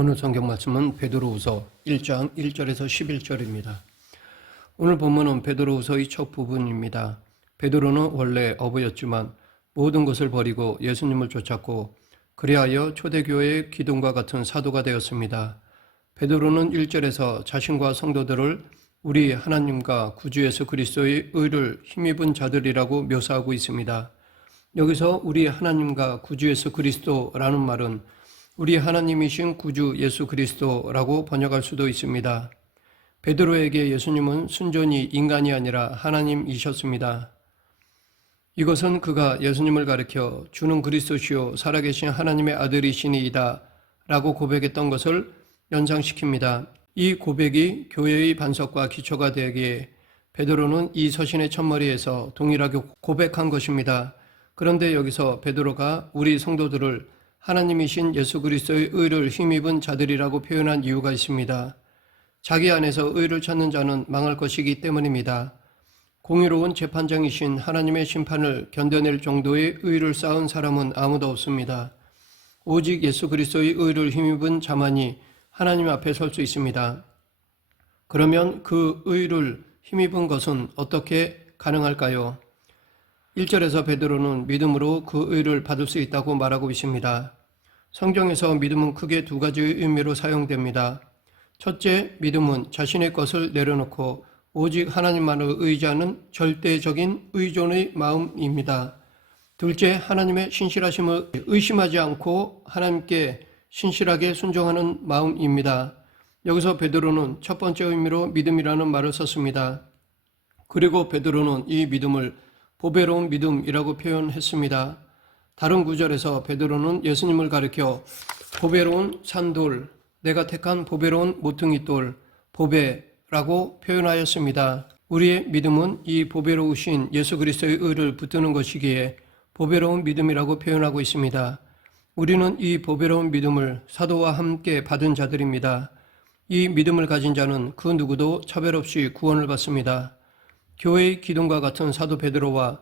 오늘 성경 말씀은 베드로후서 1장 1절에서 11절입니다. 오늘 본문은 베드로후서의 첫 부분입니다. 베드로는 원래 어부였지만 모든 것을 버리고 예수님을 쫓았고 그리하여 초대교회의 기둥과 같은 사도가 되었습니다. 베드로는 1절에서 자신과 성도들을 우리 하나님과 구주 예수 그리스도의 의를 힘입은 자들이라고 묘사하고 있습니다. 여기서 우리 하나님과 구주 예수 그리스도라는 말은 우리 하나님이신 구주 예수 그리스도라고 번역할 수도 있습니다. 베드로에게 예수님은 순전히 인간이 아니라 하나님이셨습니다. 이것은 그가 예수님을 가리켜 주는 그리스도시요 살아계신 하나님의 아들이시니이다 라고 고백했던 것을 연상시킵니다. 이 고백이 교회의 반석과 기초가 되기에 베드로는 이 서신의 첫머리에서 동일하게 고백한 것입니다. 그런데 여기서 베드로가 우리 성도들을 하나님이신 예수 그리스도의 의를 힘입은 자들이라고 표현한 이유가 있습니다. 자기 안에서 의를 찾는 자는 망할 것이기 때문입니다. 공의로운 재판장이신 하나님의 심판을 견뎌낼 정도의 의를 쌓은 사람은 아무도 없습니다. 오직 예수 그리스도의 의를 힘입은 자만이 하나님 앞에 설 수 있습니다. 그러면 그 의를 힘입은 것은 어떻게 가능할까요? 1절에서 베드로는 믿음으로 그 의를 받을 수 있다고 말하고 있습니다. 성경에서 믿음은 크게 두 가지의 의미로 사용됩니다. 첫째, 믿음은 자신의 것을 내려놓고 오직 하나님만을 의지하는 절대적인 의존의 마음입니다. 둘째, 하나님의 신실하심을 의심하지 않고 하나님께 신실하게 순종하는 마음입니다. 여기서 베드로는 첫 번째 의미로 믿음이라는 말을 썼습니다. 그리고 베드로는 이 믿음을 보배로운 믿음이라고 표현했습니다. 다른 구절에서 베드로는 예수님을 가리켜 보배로운 산돌, 내가 택한 보배로운 모퉁이돌, 보배라고 표현하였습니다. 우리의 믿음은 이 보배로우신 예수 그리스도의 의를 붙드는 것이기에 보배로운 믿음이라고 표현하고 있습니다. 우리는 이 보배로운 믿음을 사도와 함께 받은 자들입니다. 이 믿음을 가진 자는 그 누구도 차별 없이 구원을 받습니다. 교회의 기둥과 같은 사도 베드로와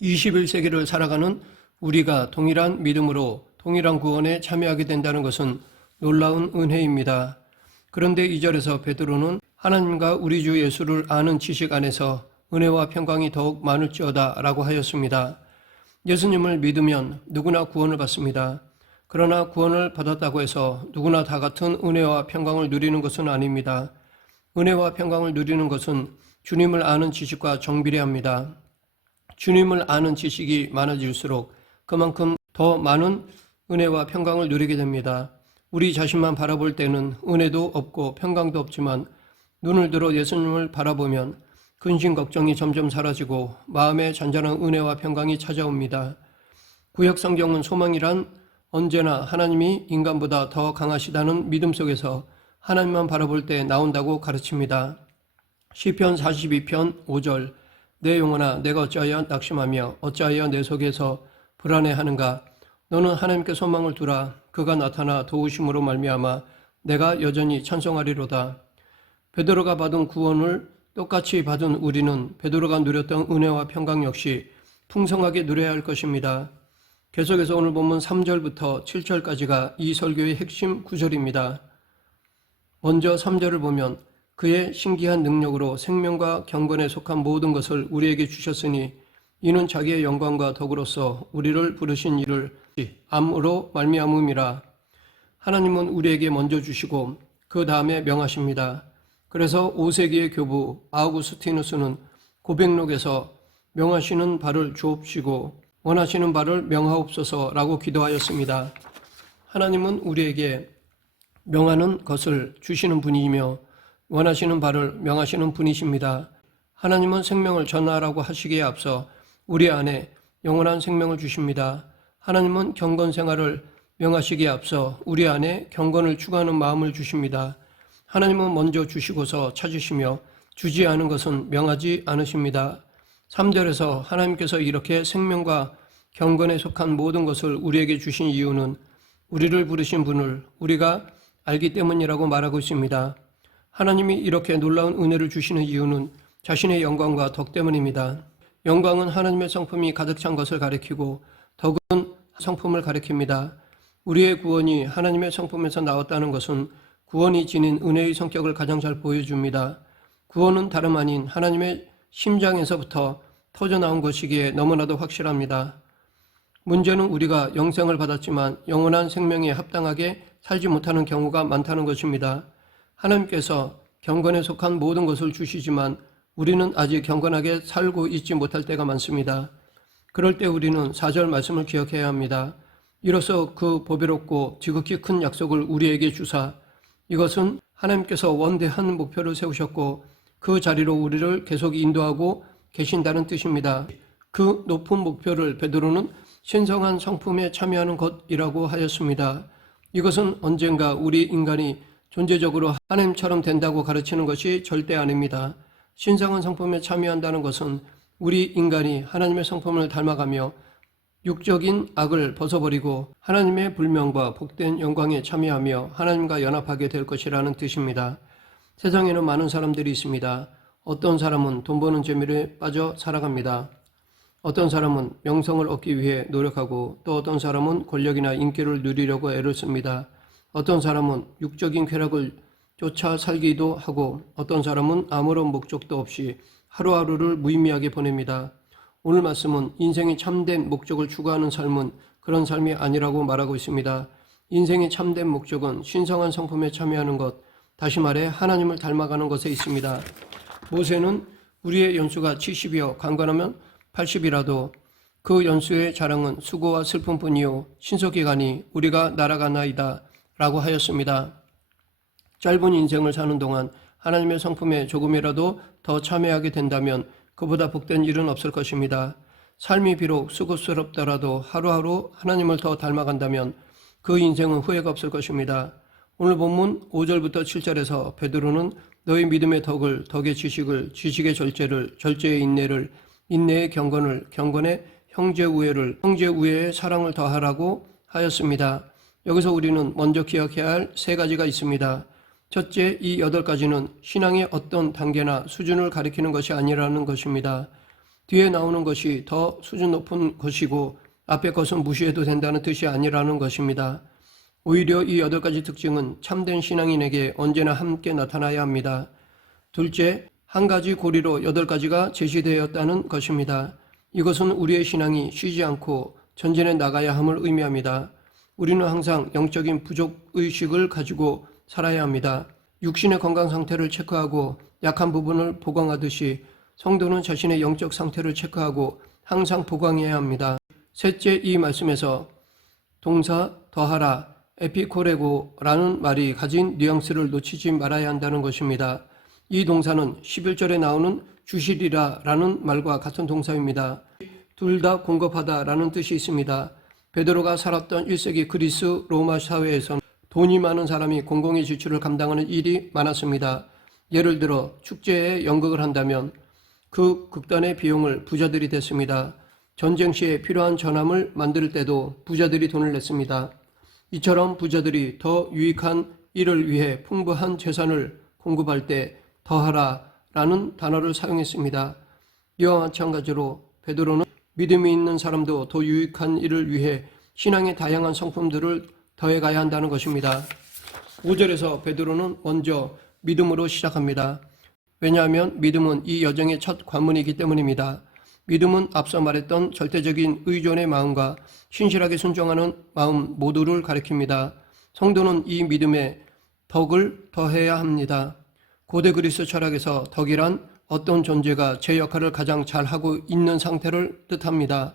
21세기를 살아가는 우리가 동일한 믿음으로 동일한 구원에 참여하게 된다는 것은 놀라운 은혜입니다. 그런데 2절에서 베드로는 하나님과 우리 주 예수를 아는 지식 안에서 은혜와 평강이 더욱 많을지어다 라고 하였습니다. 예수님을 믿으면 누구나 구원을 받습니다. 그러나 구원을 받았다고 해서 누구나 다 같은 은혜와 평강을 누리는 것은 아닙니다. 은혜와 평강을 누리는 것은 주님을 아는 지식과 정비례합니다. 주님을 아는 지식이 많아질수록 그만큼 더 많은 은혜와 평강을 누리게 됩니다. 우리 자신만 바라볼 때는 은혜도 없고 평강도 없지만 눈을 들어 예수님을 바라보면 근심 걱정이 점점 사라지고 마음에 잔잔한 은혜와 평강이 찾아옵니다. 구약 성경은 소망이란 언제나 하나님이 인간보다 더 강하시다는 믿음 속에서 하나님만 바라볼 때 나온다고 가르칩니다. 시편 42편 5절 내 영혼아 내가 어찌하여 낙심하며 어찌하여 내 속에서 불안해하는가. 너는 하나님께 소망을 두라. 그가 나타나 도우심으로 말미암아 내가 여전히 찬송하리로다. 베드로가 받은 구원을 똑같이 받은 우리는 베드로가 누렸던 은혜와 평강 역시 풍성하게 누려야 할 것입니다. 계속해서 오늘 본문 3절부터 7절까지가 이 설교의 핵심 구절입니다. 먼저 3절을 보면 그의 신기한 능력으로 생명과 경건에 속한 모든 것을 우리에게 주셨으니 이는 자기의 영광과 덕으로서 우리를 부르신 이를 암으로 말미암음이라. 하나님은 우리에게 먼저 주시고 그 다음에 명하십니다. 그래서 5세기의 교부 아우구스티누스는 고백록에서 명하시는 바를 주옵시고 원하시는 바를 명하옵소서라고 기도하였습니다. 하나님은 우리에게 명하는 것을 주시는 분이며 원하시는 바를 명하시는 분이십니다. 하나님은 생명을 전하라고 하시기에 앞서 우리 안에 영원한 생명을 주십니다. 하나님은 경건 생활을 명하시기에 앞서 우리 안에 경건을 추구하는 마음을 주십니다. 하나님은 먼저 주시고서 찾으시며 주지 않은 것은 명하지 않으십니다. 3절에서 하나님께서 이렇게 생명과 경건에 속한 모든 것을 우리에게 주신 이유는 우리를 부르신 분을 우리가 알기 때문이라고 말하고 있습니다. 하나님이 이렇게 놀라운 은혜를 주시는 이유는 자신의 영광과 덕 때문입니다. 영광은 하나님의 성품이 가득 찬 것을 가리키고 덕은 성품을 가리킵니다. 우리의 구원이 하나님의 성품에서 나왔다는 것은 구원이 지닌 은혜의 성격을 가장 잘 보여줍니다. 구원은 다름 아닌 하나님의 심장에서부터 터져나온 것이기에 너무나도 확실합니다. 문제는 우리가 영생을 받았지만 영원한 생명에 합당하게 살지 못하는 경우가 많다는 것입니다. 하나님께서 경건에 속한 모든 것을 주시지만 우리는 아직 경건하게 살고 있지 못할 때가 많습니다. 그럴 때 우리는 4절 말씀을 기억해야 합니다. 이로써 그 보배롭고 지극히 큰 약속을 우리에게 주사 이것은 하나님께서 원대한 목표를 세우셨고 그 자리로 우리를 계속 인도하고 계신다는 뜻입니다. 그 높은 목표를 베드로는 신성한 성품에 참여하는 것이라고 하였습니다. 이것은 언젠가 우리 인간이 존재적으로 하나님처럼 된다고 가르치는 것이 절대 아닙니다. 신성한 성품에 참여한다는 것은 우리 인간이 하나님의 성품을 닮아가며 육적인 악을 벗어버리고 하나님의 불명과 복된 영광에 참여하며 하나님과 연합하게 될 것이라는 뜻입니다. 세상에는 많은 사람들이 있습니다. 어떤 사람은 돈 버는 재미에 빠져 살아갑니다. 어떤 사람은 명성을 얻기 위해 노력하고 또 어떤 사람은 권력이나 인기를 누리려고 애를 씁니다. 어떤 사람은 육적인 쾌락을 쫓아 살기도 하고 어떤 사람은 아무런 목적도 없이 하루하루를 무의미하게 보냅니다. 오늘 말씀은 인생의 참된 목적을 추구하는 삶은 그런 삶이 아니라고 말하고 있습니다. 인생의 참된 목적은 신성한 성품에 참여하는 것, 다시 말해 하나님을 닮아가는 것에 있습니다. 모세는 우리의 연수가 70이요 강건하면 80이라도 그 연수의 자랑은 수고와 슬픔뿐이요 신속기간이 우리가 날아가나이다 라고 하였습니다. 짧은 인생을 사는 동안 하나님의 성품에 조금이라도 더 참여하게 된다면 그보다 복된 일은 없을 것입니다. 삶이 비록 수고스럽더라도 하루하루 하나님을 더 닮아간다면 그 인생은 후회가 없을 것입니다. 오늘 본문 5절부터 7절에서 베드로는 너희 믿음의 덕을, 덕의 지식을, 지식의 절제를, 절제의 인내를, 인내의 경건을, 경건의 형제 우애를, 형제 우애의 사랑을 더하라고 하였습니다. 여기서 우리는 먼저 기억해야 할 3가지가 있습니다. 첫째, 이 8가지는 신앙의 어떤 단계나 수준을 가리키는 것이 아니라는 것입니다. 뒤에 나오는 것이 더 수준 높은 것이고 앞에 것은 무시해도 된다는 뜻이 아니라는 것입니다. 오히려 이 8가지 특징은 참된 신앙인에게 언제나 함께 나타나야 합니다. 둘째, 한 가지 고리로 8가지가 제시되었다는 것입니다. 이것은 우리의 신앙이 쉬지 않고 전진해 나가야 함을 의미합니다. 우리는 항상 영적인 부족의식을 가지고 살아야 합니다. 육신의 건강 상태를 체크하고 약한 부분을 보강하듯이 성도는 자신의 영적 상태를 체크하고 항상 보강해야 합니다. 셋째, 이 말씀에서 동사 더하라, 에피코레고라는 말이 가진 뉘앙스를 놓치지 말아야 한다는 것입니다. 이 동사는 11절에 나오는 주시리라 라는 말과 같은 동사입니다. 둘 다 공급하다 라는 뜻이 있습니다. 베드로가 살았던 1세기 그리스 로마 사회에서는 돈이 많은 사람이 공공의 지출을 감당하는 일이 많았습니다. 예를 들어 축제에 연극을 한다면 그 극단의 비용을 부자들이 댔습니다. 전쟁 시에 필요한 전함을 만들 때도 부자들이 돈을 냈습니다. 이처럼 부자들이 더 유익한 일을 위해 풍부한 재산을 공급할 때 더하라 라는 단어를 사용했습니다. 이와 마찬가지로 베드로는 믿음이 있는 사람도 더 유익한 일을 위해 신앙의 다양한 성품들을 더해가야 한다는 것입니다. 5절에서 베드로는 먼저 믿음으로 시작합니다. 왜냐하면 믿음은 이 여정의 첫 관문이기 때문입니다. 믿음은 앞서 말했던 절대적인 의존의 마음과 신실하게 순종하는 마음 모두를 가리킵니다. 성도는 이 믿음에 덕을 더해야 합니다. 고대 그리스 철학에서 덕이란 어떤 존재가 제 역할을 가장 잘하고 있는 상태를 뜻합니다.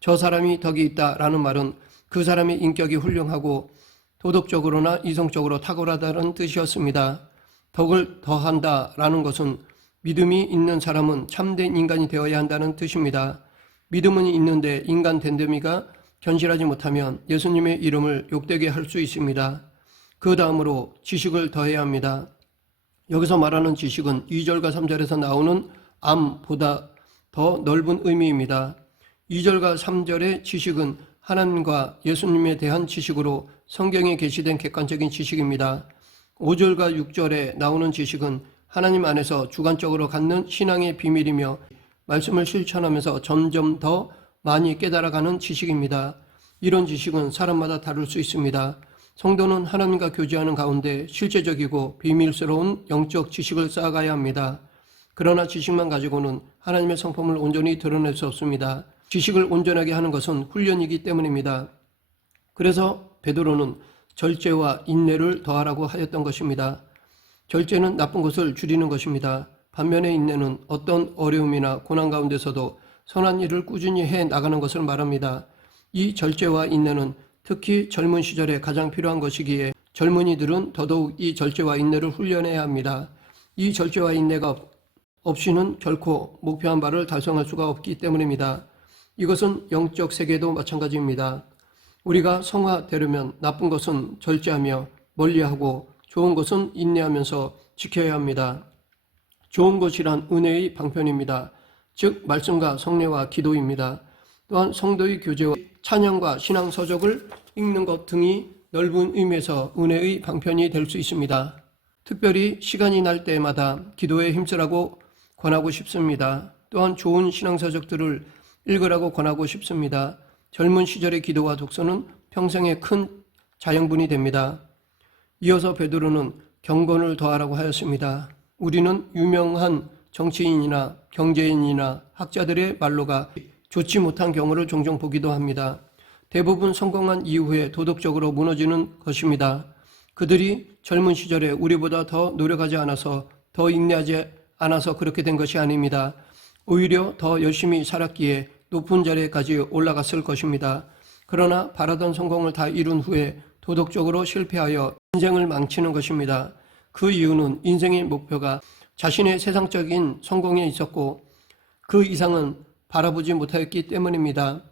저 사람이 덕이 있다라는 말은 그 사람의 인격이 훌륭하고 도덕적으로나 이성적으로 탁월하다는 뜻이었습니다. 덕을 더한다라는 것은 믿음이 있는 사람은 참된 인간이 되어야 한다는 뜻입니다. 믿음은 있는데 인간 됨됨이가 견실하지 못하면 예수님의 이름을 욕되게 할 수 있습니다. 그 다음으로 지식을 더해야 합니다. 여기서 말하는 지식은 2절과 3절에서 나오는 암보다 더 넓은 의미입니다. 2절과 3절의 지식은 하나님과 예수님에 대한 지식으로 성경에 게시된 객관적인 지식입니다. 5절과 6절에 나오는 지식은 하나님 안에서 주관적으로 갖는 신앙의 비밀이며 말씀을 실천하면서 점점 더 많이 깨달아가는 지식입니다. 이런 지식은 사람마다 다를 수 있습니다. 성도는 하나님과 교제하는 가운데 실제적이고 비밀스러운 영적 지식을 쌓아가야 합니다. 그러나 지식만 가지고는 하나님의 성품을 온전히 드러낼 수 없습니다. 지식을 온전하게 하는 것은 훈련이기 때문입니다. 그래서 베드로는 절제와 인내를 더하라고 하였던 것입니다. 절제는 나쁜 것을 줄이는 것입니다. 반면에 인내는 어떤 어려움이나 고난 가운데서도 선한 일을 꾸준히 해 나가는 것을 말합니다. 이 절제와 인내는 특히 젊은 시절에 가장 필요한 것이기에 젊은이들은 더더욱 이 절제와 인내를 훈련해야 합니다. 이 절제와 인내가 없이는 결코 목표한 바를 달성할 수가 없기 때문입니다. 이것은 영적 세계도 마찬가지입니다. 우리가 성화되려면 나쁜 것은 절제하며 멀리하고 좋은 것은 인내하면서 지켜야 합니다. 좋은 것이란 은혜의 방편입니다. 즉 말씀과 성례와 기도입니다. 또한 성도의 교제와 찬양과 신앙 서적을 읽는 것 등이 넓은 의미에서 은혜의 방편이 될 수 있습니다. 특별히 시간이 날 때마다 기도에 힘쓰라고 권하고 싶습니다. 또한 좋은 신앙 서적들을 읽으라고 권하고 싶습니다. 젊은 시절의 기도와 독서는 평생의 큰 자양분이 됩니다. 이어서 베드로는 경건을 더하라고 하였습니다. 우리는 유명한 정치인이나 경제인이나 학자들의 말로가 좋지 못한 경우를 종종 보기도 합니다. 대부분 성공한 이후에 도덕적으로 무너지는 것입니다. 그들이 젊은 시절에 우리보다 더 노력하지 않아서, 더 인내하지 않아서 그렇게 된 것이 아닙니다. 오히려 더 열심히 살았기에 높은 자리에까지 올라갔을 것입니다. 그러나 바라던 성공을 다 이룬 후에 도덕적으로 실패하여 인생을 망치는 것입니다. 그 이유는 인생의 목표가 자신의 세상적인 성공에 있었고 그 이상은 바라보지 못하였기 때문입니다.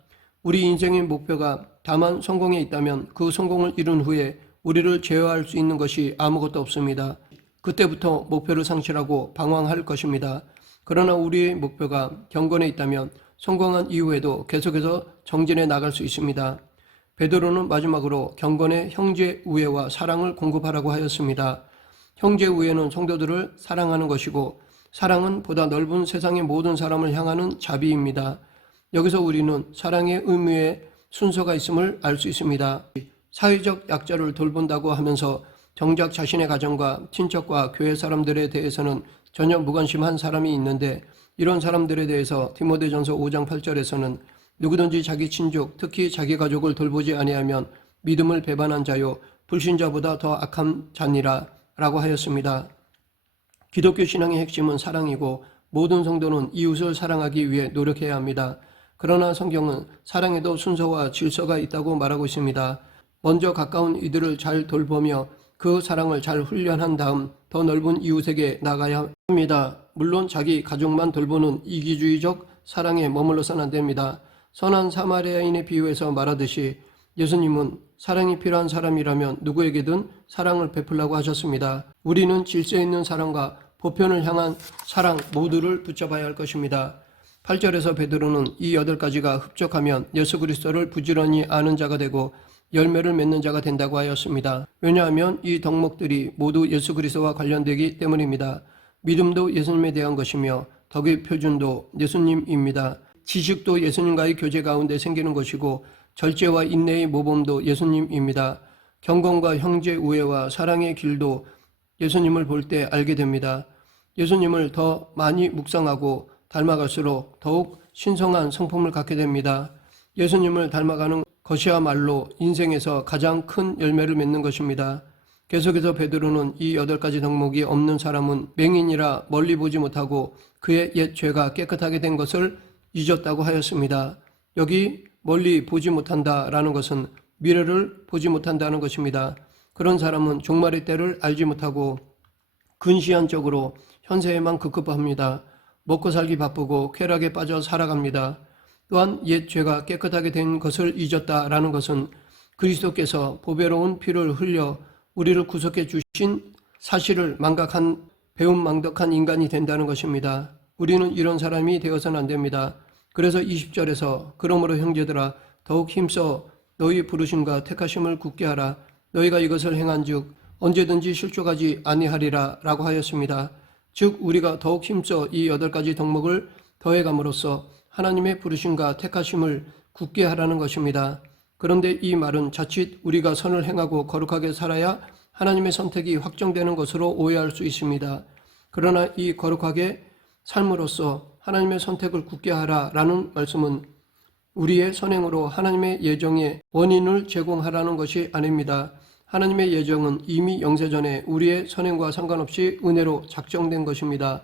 우리 인생의 목표가 다만 성공에 있다면 그 성공을 이룬 후에 우리를 제어할 수 있는 것이 아무것도 없습니다. 그때부터 목표를 상실하고 방황할 것입니다. 그러나 우리의 목표가 경건에 있다면 성공한 이후에도 계속해서 정진해 나갈 수 있습니다. 베드로는 마지막으로 경건의 형제 우애와 사랑을 공급하라고 하였습니다. 형제 우애는 성도들을 사랑하는 것이고 사랑은 보다 넓은 세상의 모든 사람을 향하는 자비입니다. 여기서 우리는 사랑의 의무에 순서가 있음을 알 수 있습니다. 사회적 약자를 돌본다고 하면서 정작 자신의 가정과 친척과 교회 사람들에 대해서는 전혀 무관심한 사람이 있는데 이런 사람들에 대해서 디모데전서 5장 8절에서는 누구든지 자기 친족, 특히 자기 가족을 돌보지 아니하면 믿음을 배반한 자요 불신자보다 더 악한 자니라 라고 하였습니다. 기독교 신앙의 핵심은 사랑이고 모든 성도는 이웃을 사랑하기 위해 노력해야 합니다. 그러나 성경은 사랑에도 순서와 질서가 있다고 말하고 있습니다. 먼저 가까운 이들을 잘 돌보며 그 사랑을 잘 훈련한 다음 더 넓은 이웃에게 나가야 합니다. 물론 자기 가족만 돌보는 이기주의적 사랑에 머물러서는 안 됩니다. 선한 사마리아인의 비유에서 말하듯이 예수님은 사랑이 필요한 사람이라면 누구에게든 사랑을 베풀라고 하셨습니다. 우리는 질서 있는 사랑과 보편을 향한 사랑 모두를 붙잡아야 할 것입니다. 8절에서 베드로는 이 8가지가 흡족하면 예수 그리스도를 부지런히 아는 자가 되고 열매를 맺는 자가 된다고 하였습니다. 왜냐하면 이 덕목들이 모두 예수 그리스도와 관련되기 때문입니다. 믿음도 예수님에 대한 것이며 덕의 표준도 예수님입니다. 지식도 예수님과의 교제 가운데 생기는 것이고 절제와 인내의 모범도 예수님입니다. 경건과 형제 우애와 사랑의 길도 예수님을 볼 때 알게 됩니다. 예수님을 더 많이 묵상하고 닮아갈수록 더욱 신성한 성품을 갖게 됩니다. 예수님을 닮아가는 것이야말로 인생에서 가장 큰 열매를 맺는 것입니다. 계속해서 베드로는 이 8가지 덕목이 없는 사람은 맹인이라 멀리 보지 못하고 그의 옛 죄가 깨끗하게 된 것을 잊었다고 하였습니다. 여기 멀리 보지 못한다라는 것은 미래를 보지 못한다는 것입니다. 그런 사람은 종말의 때를 알지 못하고 근시안적으로 현세에만 급급합니다. 먹고 살기 바쁘고 쾌락에 빠져 살아갑니다. 또한 옛 죄가 깨끗하게 된 것을 잊었다라는 것은 그리스도께서 보배로운 피를 흘려 우리를 구속해 주신 사실을 망각한 배은망덕한 인간이 된다는 것입니다. 우리는 이런 사람이 되어서는 안 됩니다. 그래서 20절에서 그러므로 형제들아 더욱 힘써 너희 부르심과 택하심을 굳게 하라. 너희가 이것을 행한즉 언제든지 실족하지 아니하리라 라고 하였습니다. 즉 우리가 더욱 힘써 이 8가지 덕목을 더해감으로써 하나님의 부르심과 택하심을 굳게 하라는 것입니다. 그런데 이 말은 자칫 우리가 선을 행하고 거룩하게 살아야 하나님의 선택이 확정되는 것으로 오해할 수 있습니다. 그러나 이 거룩하게 삶으로써 하나님의 선택을 굳게 하라라는 말씀은 우리의 선행으로 하나님의 예정의 원인을 제공하라는 것이 아닙니다. 하나님의 예정은 이미 영세전에 우리의 선행과 상관없이 은혜로 작정된 것입니다.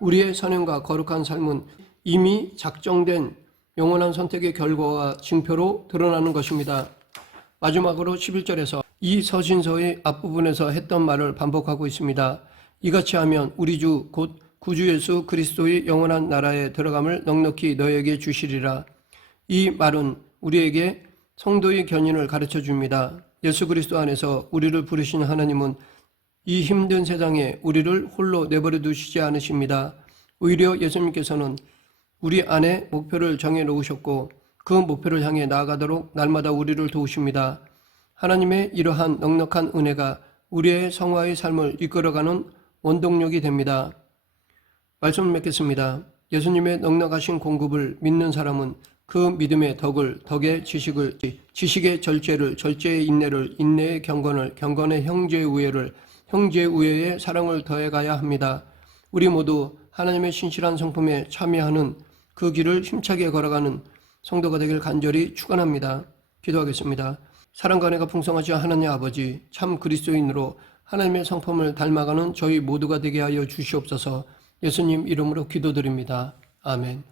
우리의 선행과 거룩한 삶은 이미 작정된 영원한 선택의 결과와 징표로 드러나는 것입니다. 마지막으로 11절에서 이 서신서의 앞부분에서 했던 말을 반복하고 있습니다. 이같이 하면 우리 주 곧 구주 예수 그리스도의 영원한 나라에 들어감을 넉넉히 너에게 주시리라. 이 말은 우리에게 성도의 견인을 가르쳐 줍니다. 예수 그리스도 안에서 우리를 부르신 하나님은 이 힘든 세상에 우리를 홀로 내버려 두시지 않으십니다. 오히려 예수님께서는 우리 안에 목표를 정해 놓으셨고 그 목표를 향해 나아가도록 날마다 우리를 도우십니다. 하나님의 이러한 넉넉한 은혜가 우리의 성화의 삶을 이끌어가는 원동력이 됩니다. 말씀을 맺겠습니다. 예수님의 넉넉하신 공급을 믿는 사람은 그 믿음의 덕을, 덕의 지식을, 지식의 절제를, 절제의 인내를, 인내의 경건을, 경건의 형제의 우애를, 형제의 우애에 사랑을 더해가야 합니다. 우리 모두 하나님의 신실한 성품에 참여하는 그 길을 힘차게 걸어가는 성도가 되길 간절히 축원합니다. 기도하겠습니다. 사랑과 은혜가 풍성하신 하나님 아버지, 참 그리스도인으로 하나님의 성품을 닮아가는 저희 모두가 되게 하여 주시옵소서. 예수님 이름으로 기도드립니다. 아멘.